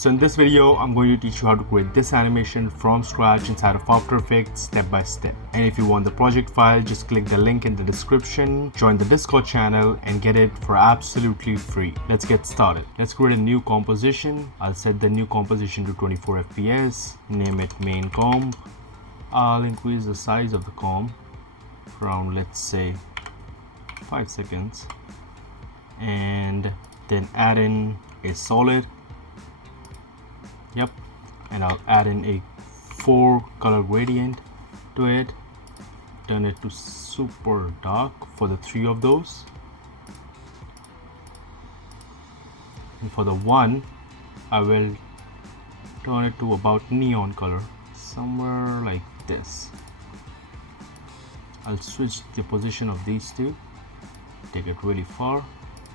So in this video, I'm going to teach you how to create this animation from scratch inside of After Effects step by step. And if you want the project file, just click the link in the description, join the Discord channel and get it for absolutely free. Let's get started. Let's create a new composition. I'll set the new composition to 24 FPS, name it main comp. I'll increase the size of the comp from, let's say, 5 seconds, and then add in a solid. Yep, and I'll add in a 4 color gradient to it, turn it to super dark for the 3 of those, and for the 1 I will turn it to about neon color, somewhere like this. I'll switch the position of these two, take it really far,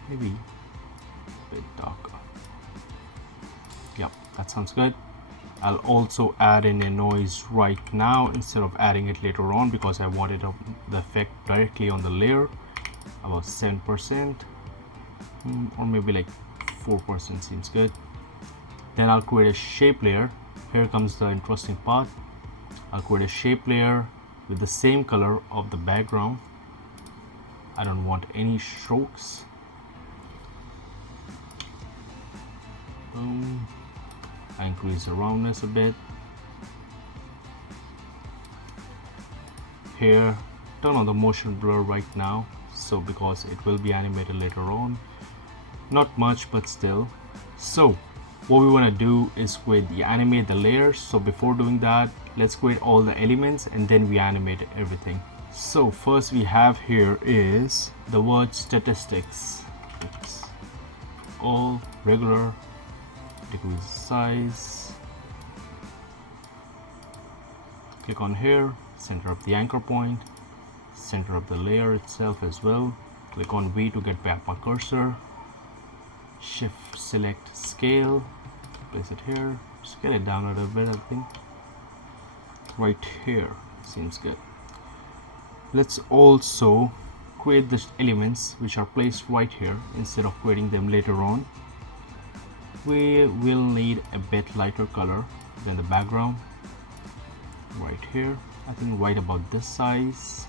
maybe a bit darker. Yep, that sounds good. I'll also add in a noise right now instead of adding it later on because I wanted the effect directly on the layer, about 7%, or maybe like 4% seems good. Then I'll create a shape layer. Here comes the interesting part. I'll create a shape layer with the same color of the background. I don't want any strokes. Boom. I increase the roundness a bit. Here, turn on the motion blur right now, so because it will be animated later on. Not much, but still. So what we want to do is animate the layers. So before doing that, let's create all the elements and then we animate everything. So first we have here is the word statistics. It's all regular. Decrease size, click on here, center up the anchor point, center up the layer itself as well, click on V to get back my cursor, shift select scale, place it here, scale it down a little bit. I think right here seems good. Let's also create the elements which are placed right here instead of creating them later on. We will need a bit lighter color than the background right here. I think right about this size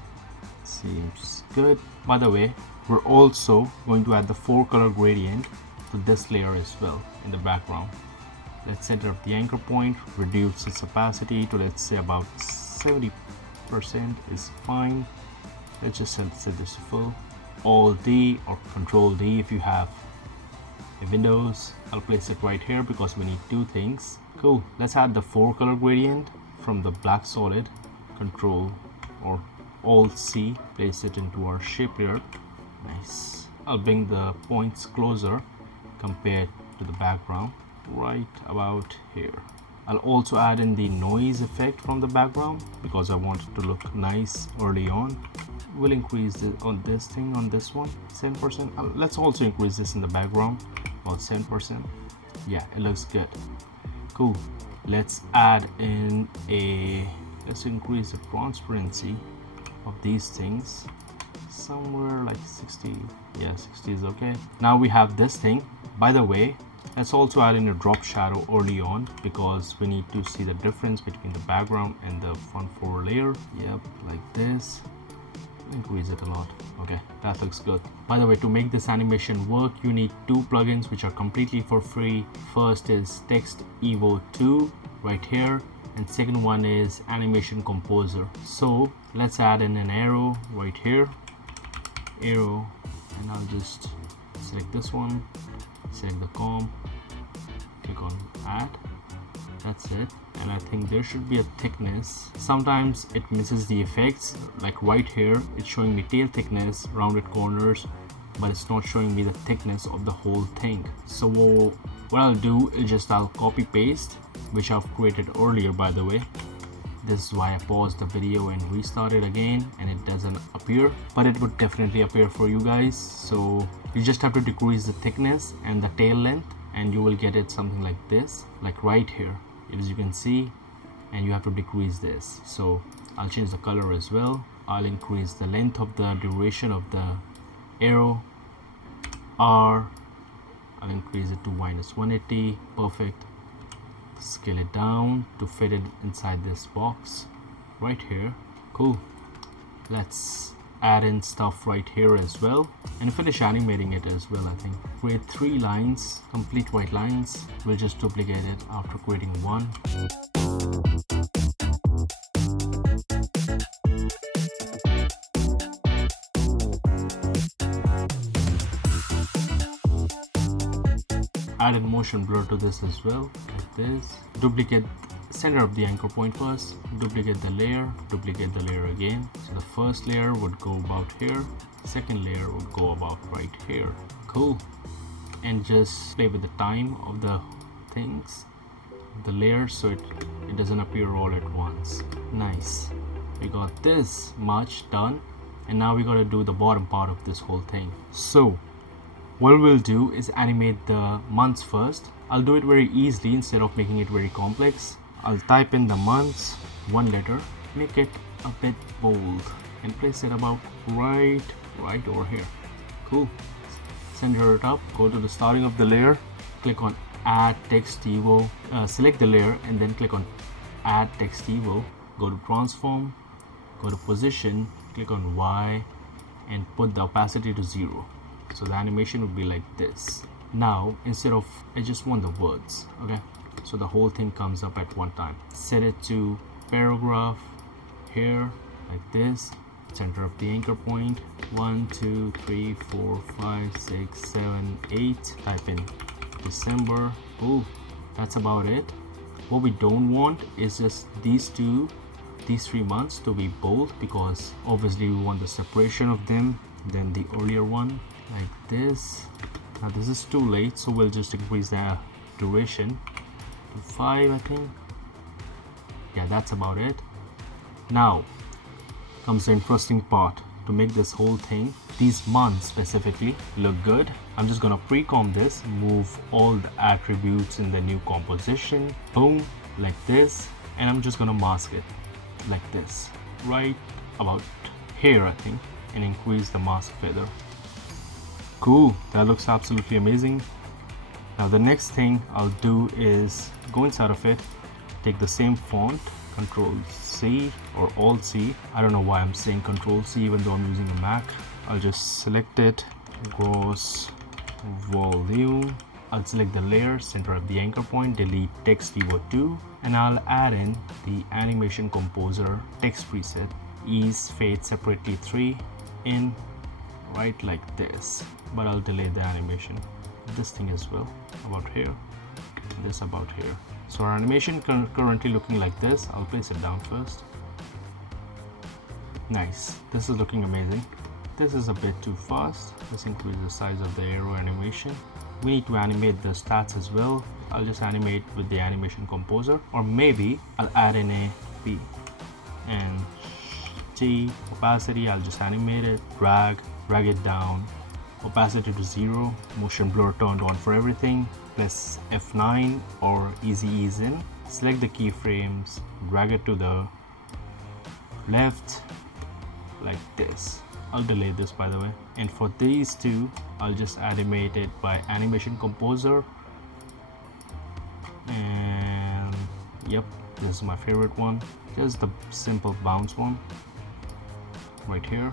seems good. By the way, we're also going to add the 4 color gradient to this layer as well in the background. Let's center up the anchor point, reduce its opacity to, let's say, about 70% is fine. Let's just set this to full. Alt D or Control D if you have Windows. I'll place it right here because we need 2 things. Cool. Let's add the 4 color gradient from the black solid. Control or Alt C, place it into our shape layer. Nice. I'll bring the points closer compared to the background, right about here. I'll also add in the noise effect from the background because I want it to look nice early on. We'll increase it on this thing, on this one, 10%. Let's also increase this in the background, about 10%. Yeah, it looks good. Cool. Let's add in let's increase the transparency of these things, somewhere like 60. Yeah, 60 is okay. Now we have this thing. By the way, let's also add in a drop shadow early on because we need to see the difference between the background and the front 4 layer. Yep, like this. Increase it a lot. Okay, that looks good. By the way, to make this animation work, you need 2 plugins which are completely for free. First is Text Evo 2 right here, and second one is Animation Composer. So let's add in an arrow right here, arrow, and I'll just select this one, select the comp, click on add. That's it. And I think there should be a thickness. Sometimes it misses the effects, like right here it's showing me tail thickness, rounded corners, but it's not showing me the thickness of the whole thing. So what I'll do is I'll copy paste, which I've created earlier, by the way. This is why I paused the video and restarted again and it doesn't appear, but it would definitely appear for you guys. So you just have to decrease the thickness and the tail length and you will get it something like this, like right here, as you can see, and you have to decrease this. So I'll change the color as well. I'll increase the length of the duration of the arrow. R, I'll increase it to -180. Perfect. scale it down to fit it inside this box right here. Cool. Let's add in stuff right here as well and finish animating it as well. I think create 3 lines, complete white lines. We'll just duplicate it after creating one. Added motion blur to this as well, like this. Duplicate center of the anchor point first, duplicate the layer again. So the first layer would go about here, second layer would go about right here. Cool. And just play with the time of the things, the layers, so it doesn't appear all at once. Nice. We got this much done, and now we got to do the bottom part of this whole thing. So what we'll do is animate the months first. I'll do it very easily instead of making it very complex. I'll type in the months, 1 letter, make it a bit bold and place it about right over here. Cool. Center it up, go to the starting of the layer, click on add text evo, select the layer and then click on add text evo, go to transform, go to position, click on Y and put the opacity to 0. So the animation would be like this. Now instead of, I just want the words, okay, so the whole thing comes up at one time. Set it to paragraph here like this. Center of the anchor point, 1 2 3 4 5 6 7 8. Type in December. Oh, that's about it. What we don't want is just these 3 months to be bold, because obviously we want the separation of them than the earlier one, like this. Now this is too late, so we'll just increase the duration to 5, I think. Yeah, that's about it. Now comes the interesting part. To make this whole thing, these months specifically, look good, I'm just gonna pre-comp this, move all the attributes in the new composition, boom, like this, and I'm just gonna mask it like this, right about here I think, and increase the mask feather. Cool, that looks absolutely amazing. Now the next thing I'll do is go inside of it, take the same font, Control C or Alt C. I don't know why I'm saying Control C even though I'm using a Mac. I'll just select it, gross volume. I'll select the layer, center of the anchor point, delete text evo 2, and I'll add in the animation composer text preset, ease fade separately 3 in right like this, but I'll delay the animation. This thing as well, about here, this about here. So our animation currently looking like this. I'll place it down first. Nice, this is looking amazing. This is a bit too fast. Let's increase the size of the arrow animation. We need to animate the stats as well. I'll just animate with the animation composer, or maybe I'll add in a P and T opacity. I'll just animate it, drag it down, opacity to 0, motion blur turned on for everything, press F9 or easy ease in, select the keyframes, drag it to the left like this. I'll delay this by the way, and for these two I'll just animate it by animation composer, and yep, this is my favorite one, just the simple bounce one right here,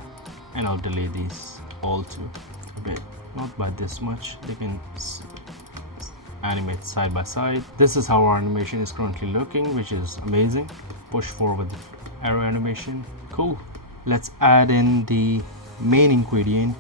and I'll delay these all two a bit, not by this much. They can animate side by side. This is how our animation is currently looking, which is amazing. Push forward the arrow animation. Cool. Let's add in the main ingredient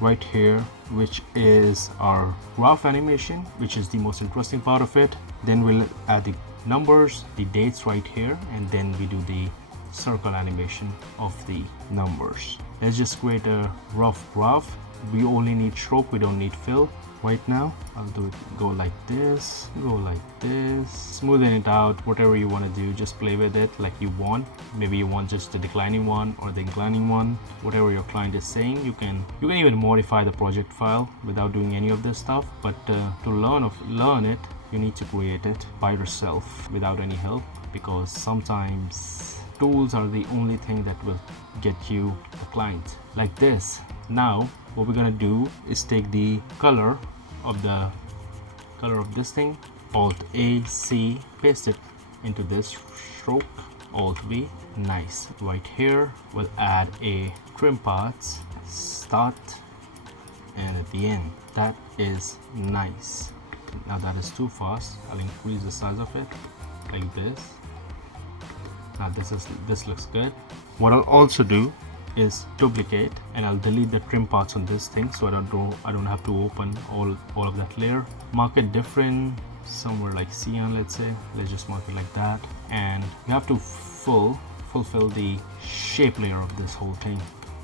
right here, which is our graph animation, which is the most interesting part of it. Then we'll add the numbers, the dates right here, and then we do the circle animation of the numbers. Let's just create a rough graph. We only need stroke, we don't need fill right now. I'll do it, go like this, smoothen it out, whatever you want to do, just play with it like you want. Maybe you want just the declining one or the inclining one, whatever your client is saying. You can even modify the project file without doing any of this stuff, but to learn it, you need to create it by yourself without any help, because sometimes tools are the only thing that will get you the client like this. Now what we're gonna do is take the color of this thing Alt A, C, paste it into this stroke, Alt V, nice. Right here, we'll add a trim paths, start and at the end. That is nice. Now that is too fast. I'll increase the size of it like this. Now this looks good. What I'll also do is duplicate, and I'll delete the trim parts on this thing so I don't have to open all of that layer. Mark it different, somewhere like cyan, let's say. Let's just mark it like that, and you have to fulfill the shape layer of this whole thing.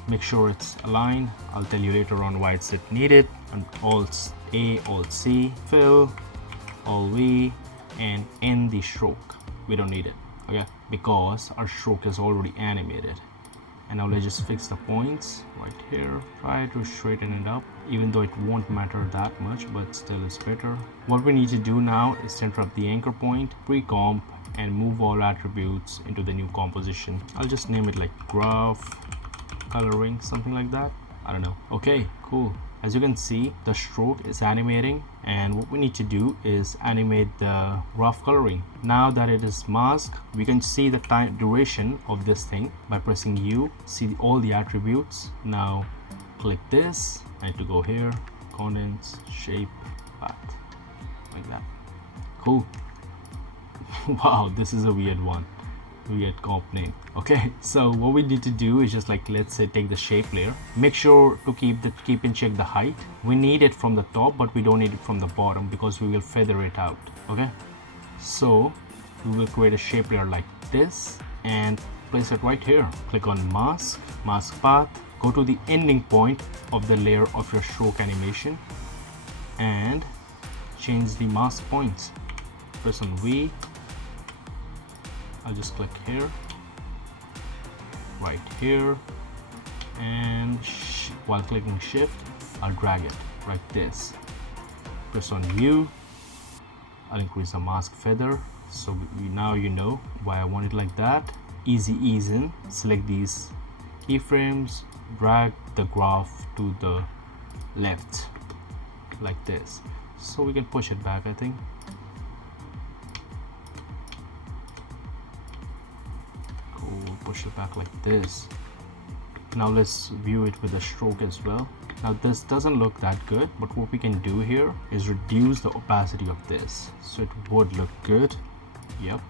Make sure it's aligned. I'll tell you later on why it's needed. And Alt A, Alt C, fill, Alt V, and end the stroke. We don't need it, okay? Because our stroke is already animated. And now let's just fix the points right here. Try to straighten it up, even though it won't matter that much, but still it's better. What we need to do now is center up the anchor point, pre-comp, and move all attributes into the new composition. I'll just name it like graph coloring, something like that. I don't know. Okay, cool. As you can see, the stroke is animating, and what we need to do is animate the graph coloring. Now that it is masked, we can see the time duration of this thing by pressing U. See all the attributes. Now click this, and to go here, contents, shape, path, like that. Cool. Wow, this is a weird one. Weird comp name. Okay, so what we need to do is just like, let's say, take the shape layer. Make sure to keep in check the height. We need it from the top, but we don't need it from the bottom because we will feather it out. Okay, so we will create a shape layer like this and place it right here. Click on mask path, go to the ending point of the layer of your stroke animation and change the mask points. Press on V. I'll just click here, right here, and while clicking shift, I'll drag it like this. Press on U. I'll increase the mask feather, so now you know why I want it like that. Easy ease in. Select these keyframes, drag the graph to the left like this, so we can push it back, I think. Push it back like this. Now let's view it with a stroke as well. Now this doesn't look that good, but what we can do here is reduce the opacity of this so it would look good. Yep.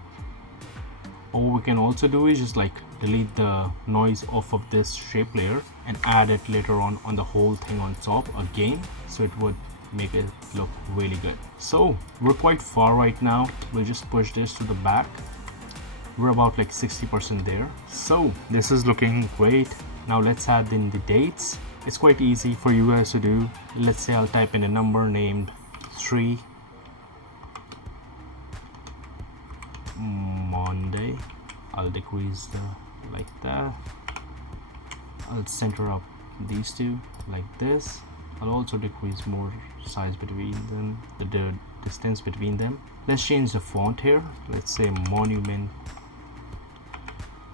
Or what we can also do is just like delete the noise off of this shape layer and add it later on the whole thing on top again, so it would make it look really good. So we're quite far right now. We'll just push this to the back. We're about like 60% there. So this is looking great. Now let's add in the dates. It's quite easy for you guys to do. Let's say I'll type in a number named 3 Monday. I'll decrease the like that. I'll center up these two like this. I'll also decrease more size between them, the distance between them. Let's change the font here. Let's say Monument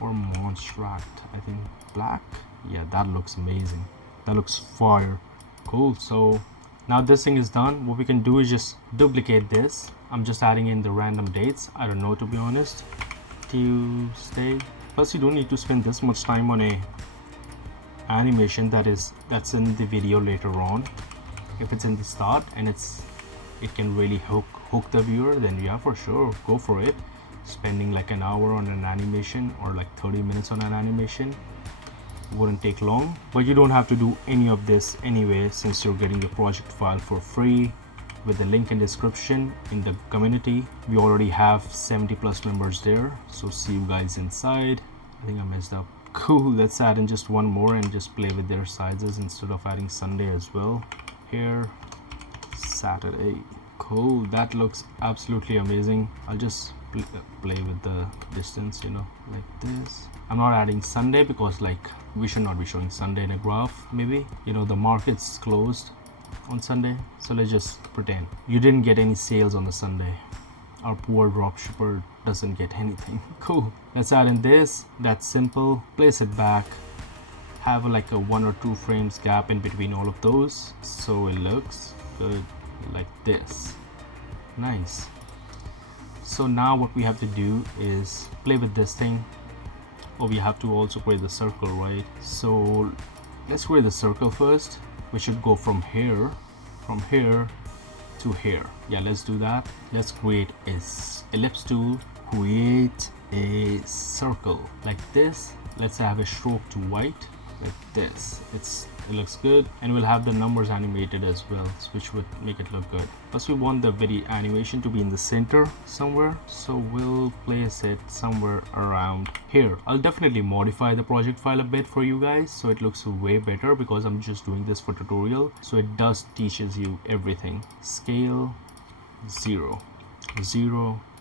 or Monstract, I think black. Yeah, that looks amazing. That looks fire. Cool. So now this thing is done. What we can do is just duplicate this. I'm just adding in the random dates. I don't know, to be honest. Tuesday. Plus you don't need to spend this much time on a animation that's in the video later on. If it's in the start and it can really hook the viewer, then yeah, for sure, go for it. Spending like an hour on an animation or like 30 minutes on an animation wouldn't take long, but you don't have to do any of this anyway, since you're getting the project file for free with the link in description in the community. We already have 70+ members there, so see you guys inside. I think I messed up. Cool. Let's add in just one more and just play with their sizes instead of adding Sunday as well. Here, Saturday. Cool. That looks absolutely amazing. I'll just play with the distance, you know, like this. I'm not adding Sunday because like we should not be showing Sunday in a graph. Maybe, you know, the market's closed on Sunday, so let's just pretend you didn't get any sales on the Sunday. Our poor dropshipper doesn't get anything. Cool. Let's add in this. That's simple. Place it back. Have like a 1 or 2 frames gap in between all of those, so it looks good like this. Nice. So now what we have to do is play with this thing. Oh, we have to also create the circle, right? So let's create the circle first. We should go from here to here. Yeah, let's do that. Let's create a ellipse tool, create a circle like this. Let's have a stroke to white like this. It looks good, and we'll have the numbers animated as well, which would make it look good. Plus we want the video animation to be in the center somewhere, so we'll place it somewhere around here. I'll definitely modify the project file a bit for you guys so it looks way better, because I'm just doing this for tutorial, so it does teaches you everything. Scale 0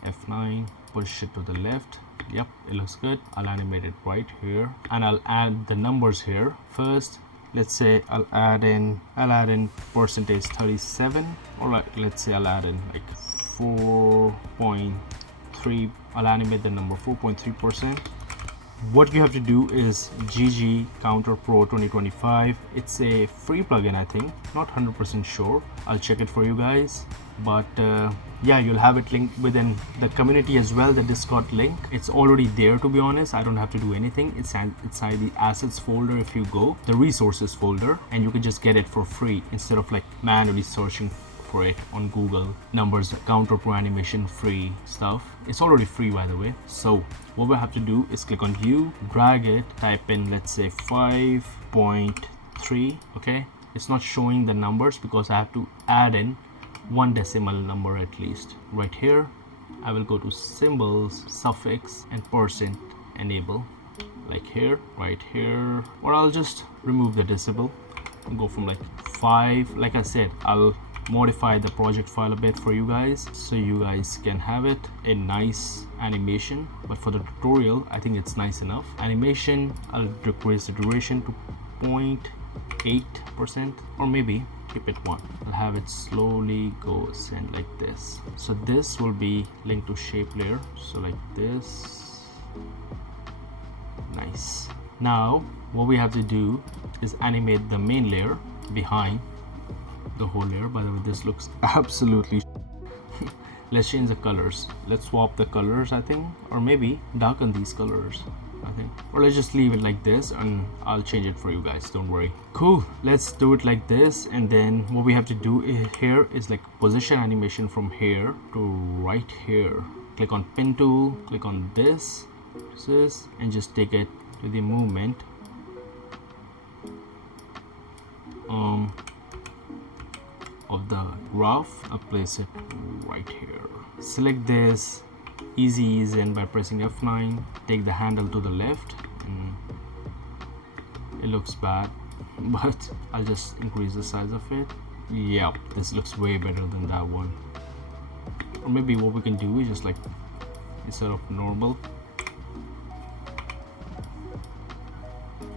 F9, push it to the left. Yep, it looks good. I'll animate it right here, and I'll add the numbers here first. Let's say I'll add in percentage 37, or let's say I'll add in like 4.3. I'll animate the number 4.3%. What you have to do is GG Counter Pro 2025. It's a free plugin, I think, not 100% sure. I'll check it for you guys, but yeah, you'll have it linked within the community as well, the Discord link. It's already there, to be honest. I don't have to do anything. It's inside the assets folder. If you go the resources folder, and you can just get it for free instead of like manually searching for it on Google. Numbers, Counter Pro animation, free stuff. It's already free, by the way. So what we have to do is click on view, drag it, type in, let's say 5.3. okay, it's not showing the numbers because I have to add in one decimal number at least. Right here I will go to symbols, suffix, and percent, enable, like here, right here, or I'll just remove the decimal and go from like 5. Like I said, I'll modify the project file a bit for you guys so you guys can have it a nice animation, but for the tutorial I think it's nice enough. Animation, I'll decrease the duration to 0.8%, or maybe keep it 1. I'll have it slowly go ascend like this. So this will be linked to shape layer, so like this. Nice. Now what we have to do is animate the main layer behind the whole layer. By the way, this looks absolutely let's change the colors. Let's swap the colors, I think, or maybe darken these colors, I think, or let's just leave it like this and I'll change it for you guys, don't worry. Cool, let's do it like this. And then what we have to do here is like position animation from here to right here. Click on pin tool, click on this, and just take it to the movement of the graph. I'll place it right here. Select this, easy ease in by pressing F9. Take the handle to the left. It looks bad, but I'll just increase the size of it. Yep, this looks way better than that one. Or maybe what we can do is just like, instead of normal,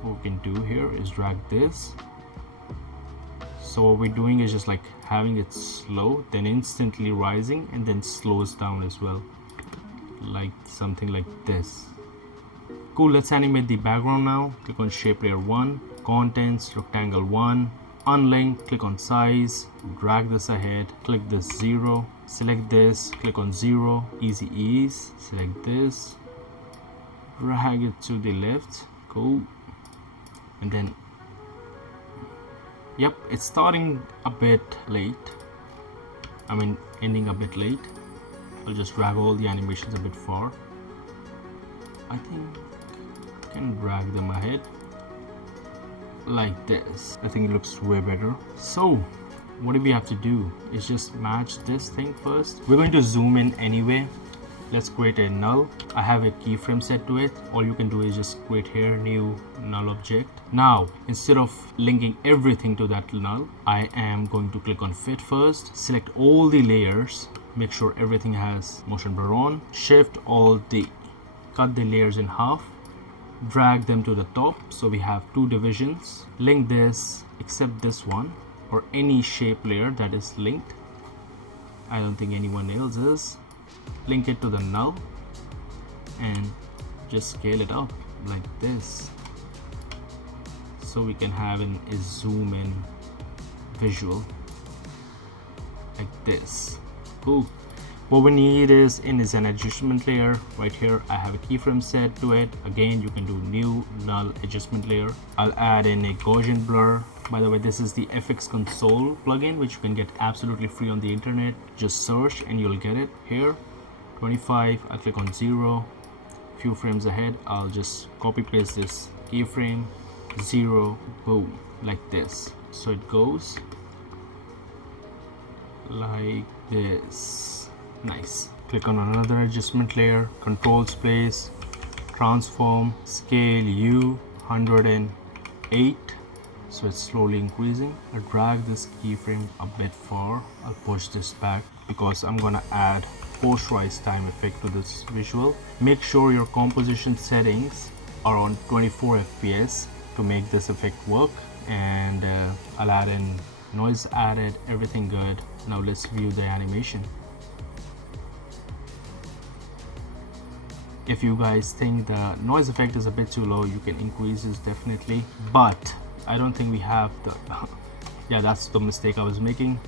what we can do here is drag this. So what we're doing is just like having it slow, then instantly rising, and then slows down as well, like something like this. Cool, let's animate the background now. Click on shape layer 1, contents, rectangle 1, unlink, click on size, drag this ahead, click this 0, select this, click on 0, easy ease, select this, drag it to the left. Cool. And then yep, it's starting a bit late, I mean ending a bit late. I'll just drag all the animations a bit far. I think I can drag them ahead like this. I think it looks way better. So what do we have to do is just match this thing first. We're going to zoom in anyway. Let's create a null. I have a keyframe set to it. All you can do is just create here new null object. Now instead of linking everything to that null, I am going to click on fit first, select all the layers, make sure everything has motion blur on, shift alt D, cut the layers in half, drag them to the top so we have 2 divisions. Link this except this one, or any shape layer that is linked. I don't think anyone else is. Link it to the null and just scale it up like this so we can have a zoom in visual like this. Cool. What we need is an adjustment layer. Right here I have a keyframe set to it. Again, you can do new null adjustment layer. I'll add in a Gaussian blur. By the way, this is the FX console plugin, which you can get absolutely free on the internet. Just search and you'll get it. Here 25, I'll click on 0. Few frames ahead, I'll just copy paste this keyframe, 0, boom, like this. So it goes like this. Nice. Click on another adjustment layer, control space, transform, scale U 108. So it's slowly increasing. I'll drag this keyframe a bit far. I'll push this back because I'm gonna add post-rise time effect to this visual. Make sure your composition settings are on 24 FPS to make this effect work. And I'll add in noise added, everything good. Now let's view the animation. If you guys think the noise effect is a bit too low, you can increase this definitely, but I don't think we have the yeah, that's the mistake I was making.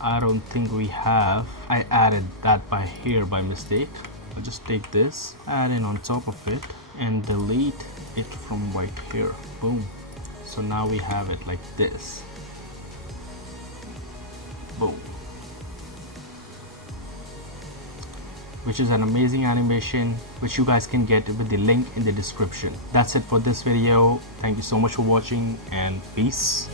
I don't think we have. I added that by here by mistake. I'll just take this, add in on top of it, and delete it from right here. Boom. So now we have it like this. Boom. Which is an amazing animation which you guys can get with the link in the description. That's it for this video. Thank you so much for watching and peace.